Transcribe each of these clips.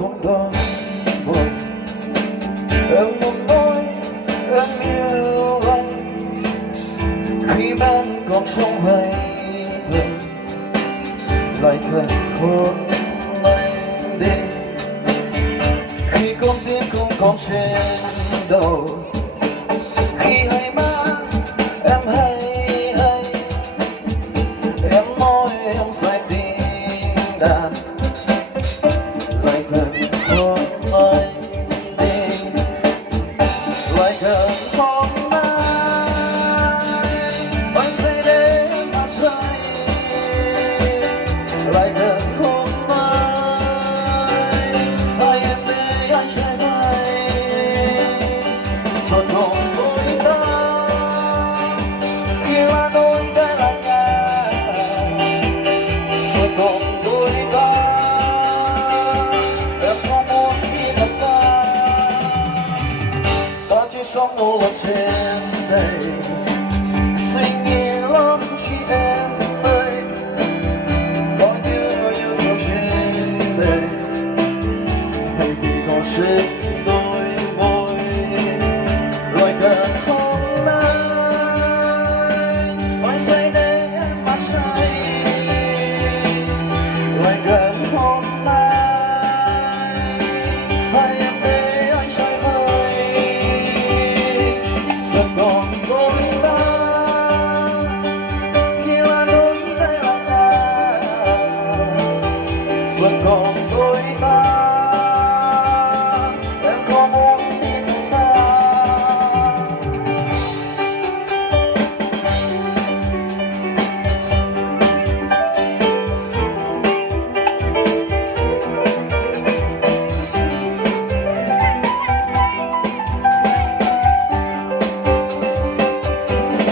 cũng đau buồn. Em muốn nói em yêu anh khi bên còn sống hay thường lại gần hôn anh đi khi con tim không còn trên đầu. Khi hay má em hay em nói em phải tin đàn lại gần hôn anh đi lại gần hôn anh say đến mà say lại gần hôn anh em để anh say bay rồi cùng với ta khi là đôi cái là nhà rồi cùng với ta em không muốn đi thật xa ta chỉ sống một lần trên đây suy nghĩ lắm chỉ em ơi có như yêu thương trên đây thay vì có sự đôi môi lại gần hôn anh say đến mà say lại gần hôn hai em để anh say vơi giờ còn đôi ta khi là đôi đây là nhà giờ còn đôi ta em có muốn đi thật xa.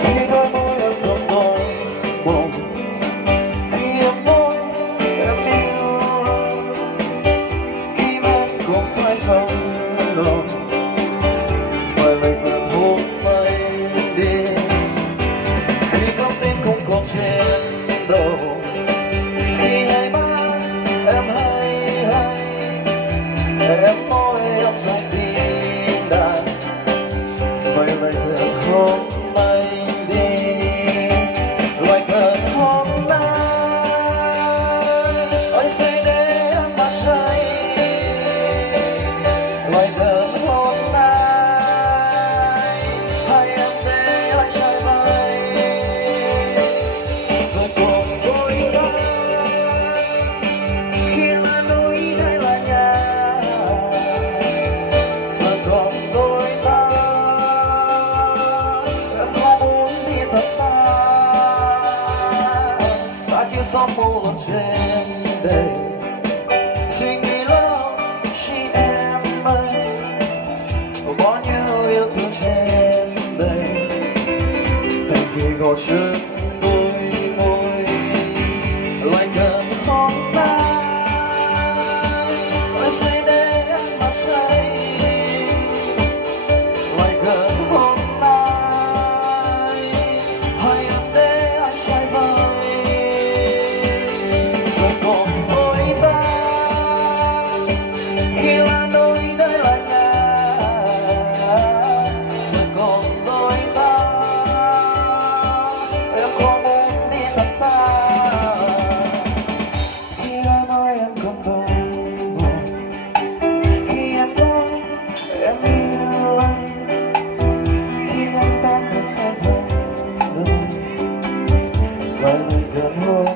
Khi đôi môi em không đôi buồn khi em nói em yêu khi bên cuộc xoay trong lòng phải lại gần hôn anh đi khi con tim không còn trên đầu. Khi hay má em hay em nói em dành tin đàn vậy lại gần hôn anh đi lại gần hôn anh say để em mà say lại gần hôn hai em để anh say bay rồi cùng với ta khi là núi đây là nhà giờ còn đôi ta em không muốn đi thật xa ta chỉ sống một lần trên đời suy nghĩ lắm chỉ em ơi bao nhiêu yêu thương trên đây thành khi gọi chuyện đôi môi lại gần hôn anh say để em mà say lại gần hôn hai em để anh say vơi giờ còn đôi ta khi là đôi đây là nhà giờ còn đôi ta em không muốn đi thật xa khi em nói em không đôi buồn khi em nói em yêu anh khi em tan thật xa dần và lại gần hôn